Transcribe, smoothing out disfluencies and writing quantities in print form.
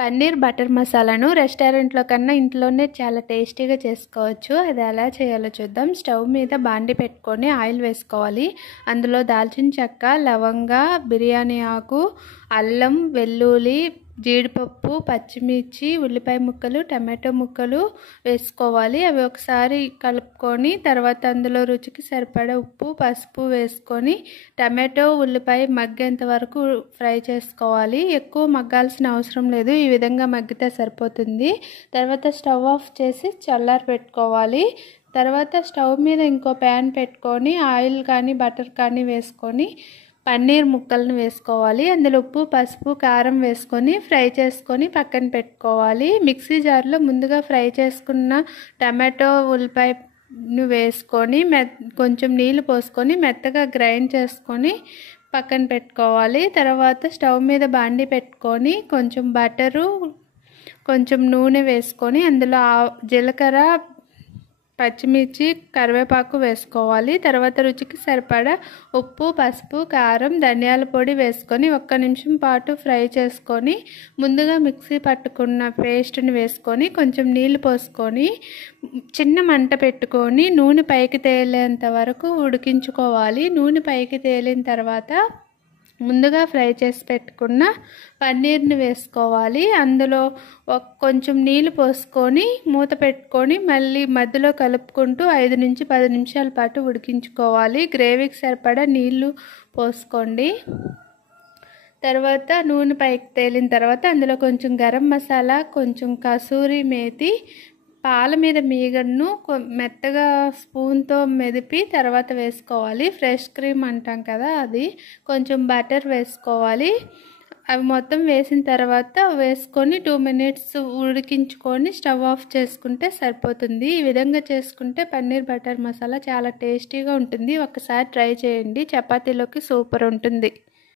Paneer butter మసాలాను రెస్టారెంట్లో కన్నా ఇంట్లోనే చాలా టేస్టీగా చేసుకోవచ్చు. అది ఎలా చేయాలో చూద్దాం. స్టవ్ మీద బాండి పెట్టుకొని ఆయిల్ వేసుకోవాలి. అందులో దాల్చిన చెక్క, లవంగ, బిర్యానీ ఆకు, అల్లం, వెల్లుల్లి, జీడిపప్పు, పచ్చిమిర్చి, ఉల్లిపాయ ముక్కలు, టమాటో ముక్కలు వేసుకోవాలి. అవి ఒకసారి కలుపుకొని తర్వాత అందులో రుచికి సరిపడా ఉప్పు, పసుపు వేసుకొని టమాటో, ఉల్లిపాయ మగ్గేంత వరకు ఫ్రై చేసుకోవాలి. ఎక్కువ మగ్గాల్సిన అవసరం లేదు. ఈ విధంగా మగ్గితే సరిపోతుంది. తర్వాత స్టవ్ ఆఫ్ చేసి చల్లారి పెట్టుకోవాలి. తర్వాత స్టవ్ మీద ఇంకో ప్యాన్ పెట్టుకొని ఆయిల్ కానీ బటర్ కానీ వేసుకొని పన్నీర్ ముక్కలను వేసుకోవాలి. అందులో ఉప్పు, పసుపు, కారం వేసుకొని ఫ్రై చేసుకొని పక్కన పెట్టుకోవాలి. మిక్సీ జార్లో ముందుగా ఫ్రై చేసుకున్న టమాటో, ఉల్లిపాయను వేసుకొని కొంచెం నీళ్ళు పోసుకొని మెత్తగా గ్రైండ్ చేసుకొని పక్కన పెట్టుకోవాలి. తర్వాత స్టవ్ మీద బాండి పెట్టుకొని కొంచెం బటరు, కొంచెం నూనె వేసుకొని అందులో జీలకర్ర, పచ్చిమిర్చి, కరివేపాకు వేసుకోవాలి. తర్వాత రుచికి సరిపడా ఉప్పు, పసుపు, కారం, ధనియాల పొడి వేసుకొని 1 నిమిషం పాటు ఫ్రై చేసుకొని ముందుగా మిక్సీ పట్టుకున్న పేస్ట్ని వేసుకొని కొంచెం నీళ్ళు పోసుకొని చిన్న మంట పెట్టుకొని నూనె పైకి తేలేంత వరకు ఉడికించుకోవాలి. నూనె పైకి తేలిన తర్వాత ముందుగా ఫ్రై చేసి పెట్టుకున్న పన్నీర్ని వేసుకోవాలి. అందులో కొంచెం నీళ్ళు పోసుకొని మూత పెట్టుకొని మళ్ళీ మధ్యలో కలుపుకుంటూ 5 నుంచి 10 నిమిషాల పాటు ఉడికించుకోవాలి. గ్రేవీకి సరిపడా నీళ్ళు పోసుకోండి. తర్వాత నూనె పైకి తేలిన తర్వాత అందులో కొంచెం గరం మసాలా, కొంచెం కసూరి మేతి, పాల మీద మీగడను మెత్తగా స్పూన్తో మెదిపి తర్వాత వేసుకోవాలి. ఫ్రెష్ క్రీమ్ అంటాం కదా, అది కొంచెం బటర్ వేసుకోవాలి. అవి మొత్తం వేసిన తర్వాత వేసుకొని 2 మినిట్స్ ఉడికించుకొని స్టవ్ ఆఫ్ చేసుకుంటే సరిపోతుంది. ఈ విధంగా చేసుకుంటే పన్నీర్ బటర్ మసాలా చాలా టేస్టీగా ఉంటుంది. ఒకసారి ట్రై చేయండి. చపాతీలోకి సూపర్ ఉంటుంది.